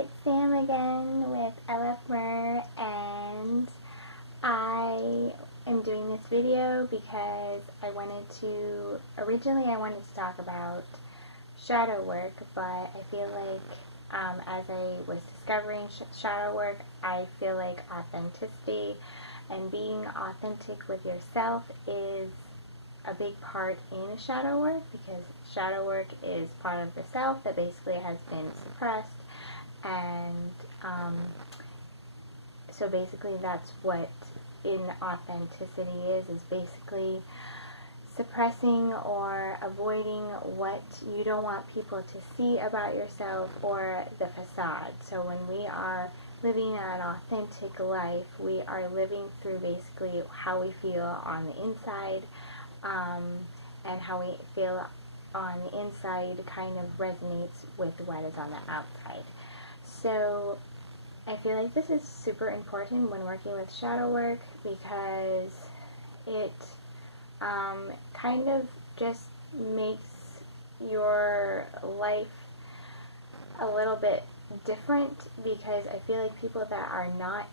it's Sam again with LF and I am doing this video because originally I wanted to talk about shadow work, but I feel like as I was discovering shadow work, I feel like authenticity and being authentic with yourself is a big part in shadow work, because shadow work is part of the self that basically has been suppressed, and so basically that's what inauthenticity is basically suppressing or avoiding what you don't want people to see about yourself, or the facade. So when we are living an authentic life, we are living through basically how we feel on the inside, and how we feel on the inside kind of resonates with what is on the outside. So I feel like this is super important when working with shadow work, because it kind of just makes your life a little bit different, because I feel like people that are not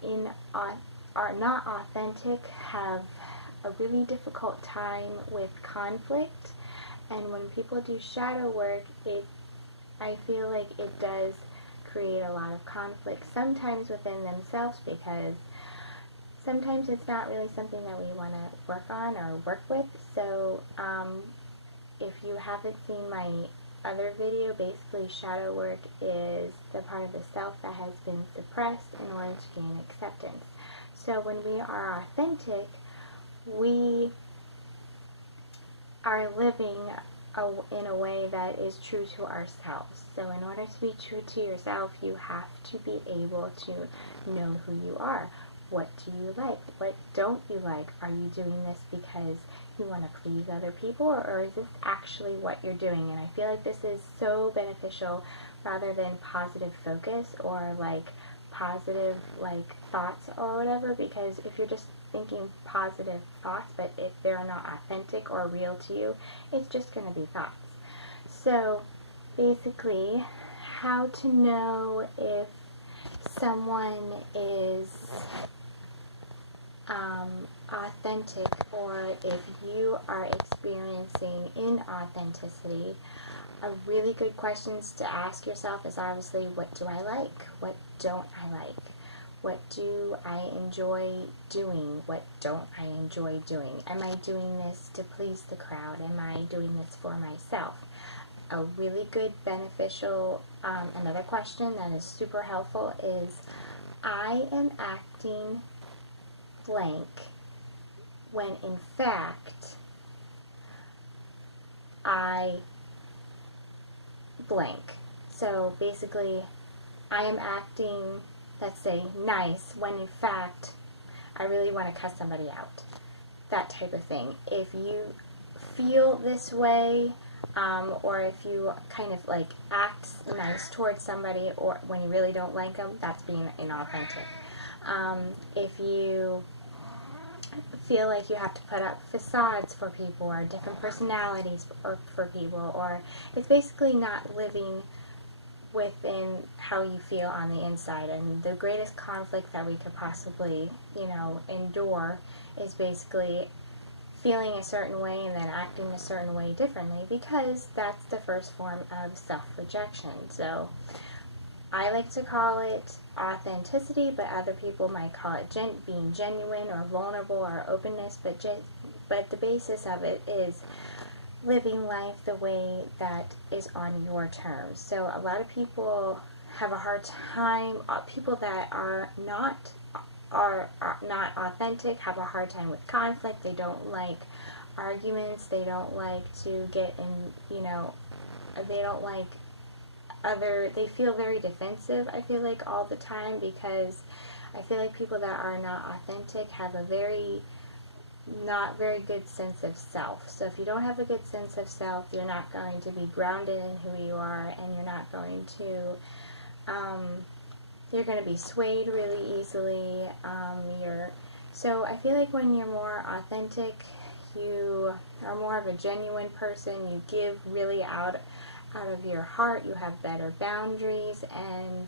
authentic have a really difficult time with conflict, and when people do shadow work, I feel like it does create a lot of conflict, sometimes within themselves, because sometimes it's not really something that we want to work on or work with. So if you haven't seen my other video, basically shadow work is the part of the self that has been suppressed in order to gain acceptance. So when we are authentic, we are living in a way that is true to ourselves. So in order to be true to yourself, you have to be able to know who you are. What do you like? What don't you like? Are you doing this because you want to please other people, or is this actually what you're doing? And I feel like this is so beneficial, rather than positive focus or positive thoughts or whatever, because if you're just thinking positive thoughts, but if they're not authentic or real to you, it's just going to be thoughts. So basically, how to know if someone is authentic, or if you are experiencing inauthenticity, a really good questions to ask yourself is obviously, what do I like? What don't I like? What do I enjoy doing? What don't I enjoy doing? Am I doing this to please the crowd? Am I doing this for myself? A really good, beneficial, another question that is super helpful is, I am acting blank when in fact I blank. So basically, I am acting, let's say, nice when in fact I really want to cuss somebody out. That type of thing. If you feel this way, or if you kind of act nice towards somebody, or when you really don't like them, that's being inauthentic. If you feel like you have to put up facades for people, or different personalities for people, or it's basically not living within how you feel on the inside. And the greatest conflict that we could possibly, endure is basically feeling a certain way and then acting a certain way differently, because that's the first form of self-rejection. So I like to call it authenticity, but other people might call it being genuine or vulnerable or openness, but the basis of it is living life the way that is on your terms. So a lot of people have a hard time, people that are not authentic have a hard time with conflict. They don't like arguments. They don't like to get in, they don't like they feel very defensive, I feel like, all the time, because I feel like people that are not authentic have a not very good sense of self. So if you don't have a good sense of self, you're not going to be grounded in who you are, and you're not going to, you're going to be swayed really easily. So I feel like when you're more authentic, you are more of a genuine person, you give really out of your heart, you have better boundaries, and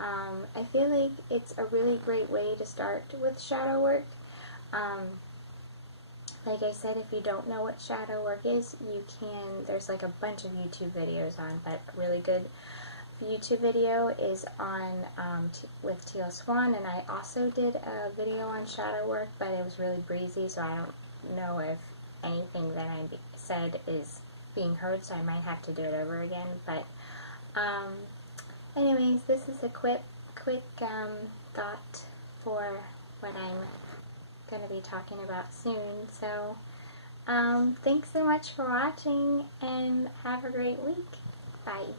I feel like it's a really great way to start with shadow work. Like I said, if you don't know what shadow work is, there's like a bunch of YouTube videos on, but a really good YouTube video is on with Teal Swan, and I also did a video on shadow work, but it was really breezy, so I don't know if anything that I said is being heard, so I might have to do it over again. But anyways, this is a quick thought for what I'm going to be talking about soon. So thanks so much for watching, and have a great week. Bye.